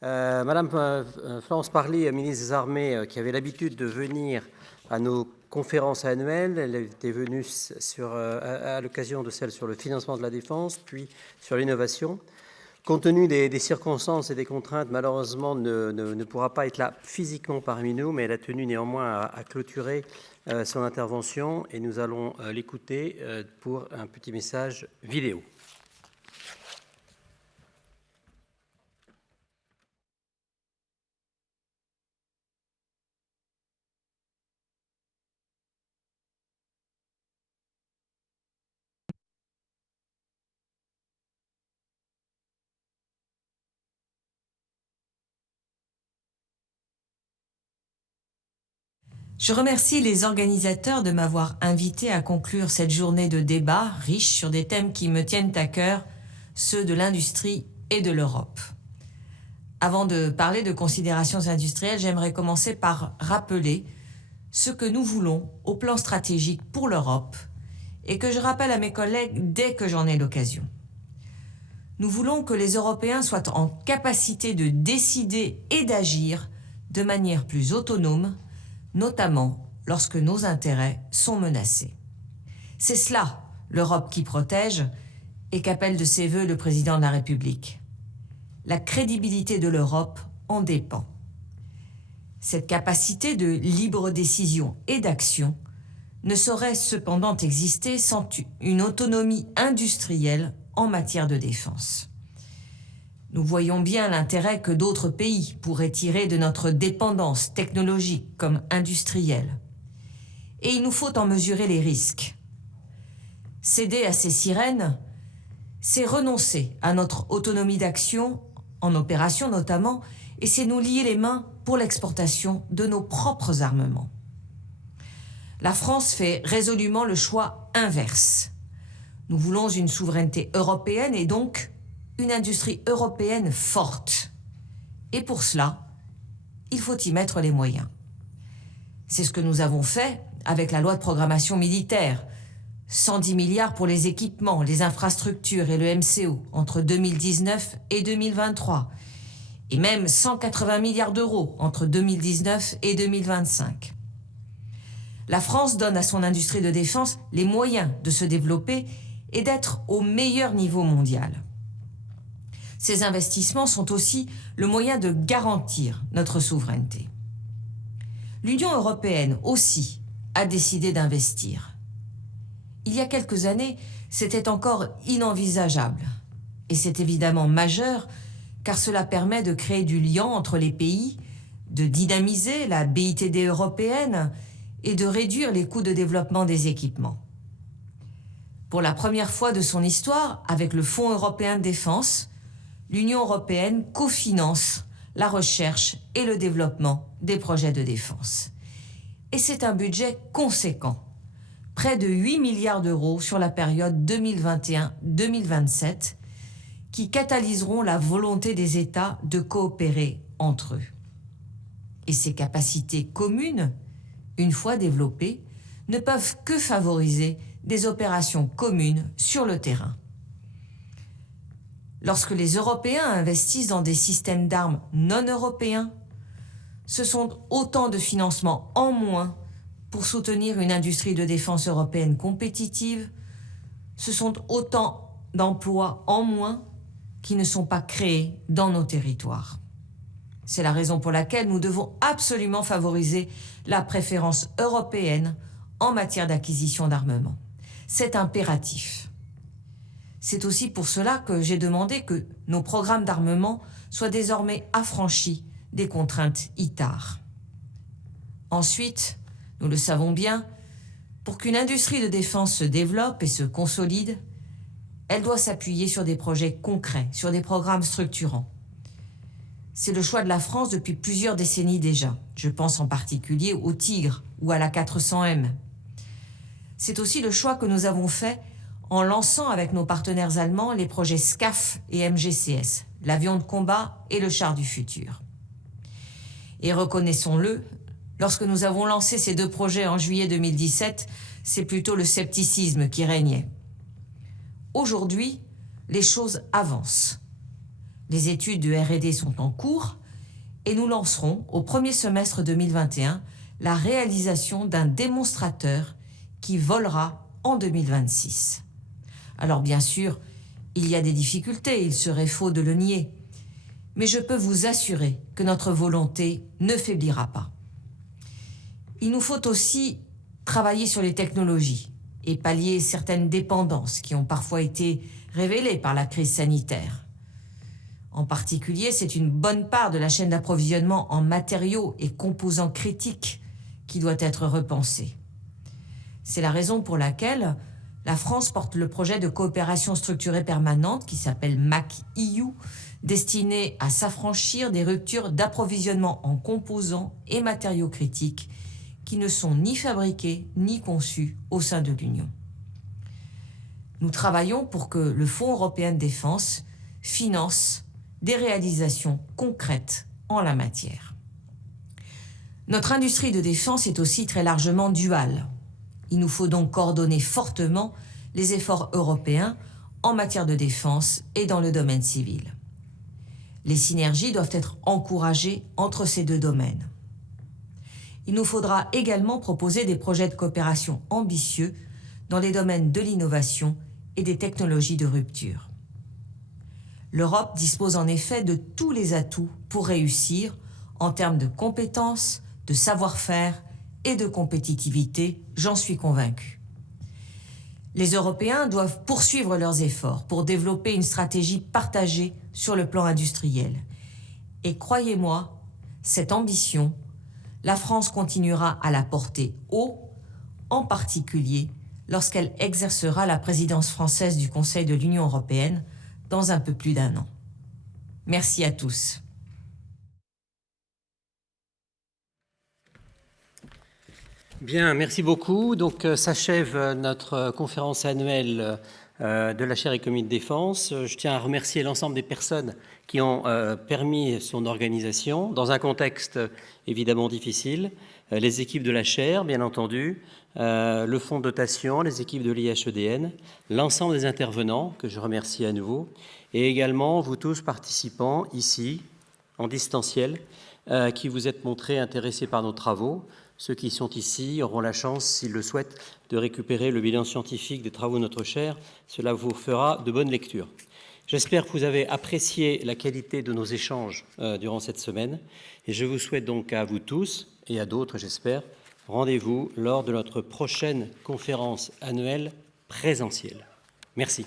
Madame Florence Parly, ministre des Armées, qui avait l'habitude de venir à nos conférences annuelles, elle était venue à l'occasion de celle sur le financement de la défense, puis sur l'innovation. Compte tenu des circonstances et des contraintes, malheureusement, ne pourra pas être là physiquement parmi nous, mais elle a tenu néanmoins à clôturer son intervention et nous allons l'écouter pour un petit message vidéo. Je remercie les organisateurs de m'avoir invité à conclure cette journée de débat riche sur des thèmes qui me tiennent à cœur, ceux de l'industrie et de l'Europe. Avant de parler de considérations industrielles, j'aimerais commencer par rappeler ce que nous voulons au plan stratégique pour l'Europe et que je rappelle à mes collègues dès que j'en ai l'occasion. Nous voulons que les Européens soient en capacité de décider et d'agir de manière plus autonome, notamment lorsque nos intérêts sont menacés. C'est cela, l'Europe qui protège et qu'appelle de ses vœux le président de la République. La crédibilité de l'Europe en dépend. Cette capacité de libre décision et d'action ne saurait cependant exister sans une autonomie industrielle en matière de défense. Nous voyons bien l'intérêt que d'autres pays pourraient tirer de notre dépendance technologique comme industrielle. Et il nous faut en mesurer les risques. Céder à ces sirènes, c'est renoncer à notre autonomie d'action, en opération notamment, et c'est nous lier les mains pour l'exportation de nos propres armements. La France fait résolument le choix inverse. Nous voulons une souveraineté européenne et donc une industrie européenne forte. Et pour cela, il faut y mettre les moyens. C'est ce que nous avons fait avec la loi de programmation militaire. 110 milliards pour les équipements, les infrastructures et le MCO entre 2019 et 2023. Et même 180 milliards d'euros entre 2019 et 2025. La France donne à son industrie de défense les moyens de se développer et d'être au meilleur niveau mondial. Ces investissements sont aussi le moyen de garantir notre souveraineté. L'Union européenne aussi a décidé d'investir. Il y a quelques années, c'était encore inenvisageable. Et c'est évidemment majeur car cela permet de créer du lien entre les pays, de dynamiser la BITD européenne et de réduire les coûts de développement des équipements. Pour la première fois de son histoire, avec le Fonds européen de défense, l'Union européenne cofinance la recherche et le développement des projets de défense. Et c'est un budget conséquent, près de 8 milliards d'euros sur la période 2021-2027, qui catalyseront la volonté des États de coopérer entre eux. Et ces capacités communes, une fois développées, ne peuvent que favoriser des opérations communes sur le terrain. Lorsque les Européens investissent dans des systèmes d'armes non européens, ce sont autant de financements en moins pour soutenir une industrie de défense européenne compétitive, ce sont autant d'emplois en moins qui ne sont pas créés dans nos territoires. C'est la raison pour laquelle nous devons absolument favoriser la préférence européenne en matière d'acquisition d'armement. C'est impératif. C'est aussi pour cela que j'ai demandé que nos programmes d'armement soient désormais affranchis des contraintes ITAR. Ensuite, nous le savons bien, pour qu'une industrie de défense se développe et se consolide, elle doit s'appuyer sur des projets concrets, sur des programmes structurants. C'est le choix de la France depuis plusieurs décennies déjà. Je pense en particulier au Tigre ou à la 400M. C'est aussi le choix que nous avons fait en lançant avec nos partenaires allemands les projets SCAF et MGCS, l'avion de combat et le char du futur. Et reconnaissons-le, lorsque nous avons lancé ces deux projets en juillet 2017, c'est plutôt le scepticisme qui régnait. Aujourd'hui, les choses avancent. Les études de R&D sont en cours et nous lancerons au premier semestre 2021 la réalisation d'un démonstrateur qui volera en 2026. Alors bien sûr, il y a des difficultés, il serait faux de le nier, mais je peux vous assurer que notre volonté ne faiblira pas. Il nous faut aussi travailler sur les technologies et pallier certaines dépendances qui ont parfois été révélées par la crise sanitaire. En particulier, c'est une bonne part de la chaîne d'approvisionnement en matériaux et composants critiques qui doit être repensée. C'est la raison pour laquelle la France porte le projet de coopération structurée permanente qui s'appelle MAC-EU, destiné à s'affranchir des ruptures d'approvisionnement en composants et matériaux critiques qui ne sont ni fabriqués ni conçus au sein de l'Union. Nous travaillons pour que le Fonds européen de défense finance des réalisations concrètes en la matière. Notre industrie de défense est aussi très largement duale. Il nous faut donc coordonner fortement les efforts européens en matière de défense et dans le domaine civil. Les synergies doivent être encouragées entre ces deux domaines. Il nous faudra également proposer des projets de coopération ambitieux dans les domaines de l'innovation et des technologies de rupture. L'Europe dispose en effet de tous les atouts pour réussir en termes de compétences, de savoir-faire et de compétitivité, j'en suis convaincue. Les Européens doivent poursuivre leurs efforts pour développer une stratégie partagée sur le plan industriel. Et croyez-moi, cette ambition, la France continuera à la porter haut, en particulier lorsqu'elle exercera la présidence française du Conseil de l'Union européenne dans un peu plus d'1 an. Merci à tous. Bien, merci beaucoup. Donc, s'achève notre conférence annuelle de la chaire économie de défense. Je tiens à remercier l'ensemble des personnes qui ont permis son organisation dans un contexte évidemment difficile. Les équipes de la chaire, bien entendu, le fonds de dotation, les équipes de l'IHEDN, l'ensemble des intervenants que je remercie à nouveau, et également vous tous participants ici, en distanciel, qui vous êtes montrés intéressés par nos travaux. Ceux qui sont ici auront la chance, s'ils le souhaitent, de récupérer le bilan scientifique des travaux de notre chaire. Cela vous fera de bonnes lectures. J'espère que vous avez apprécié la qualité de nos échanges durant cette semaine. Et je vous souhaite donc à vous tous, et à d'autres, j'espère, rendez-vous lors de notre prochaine conférence annuelle présentielle. Merci.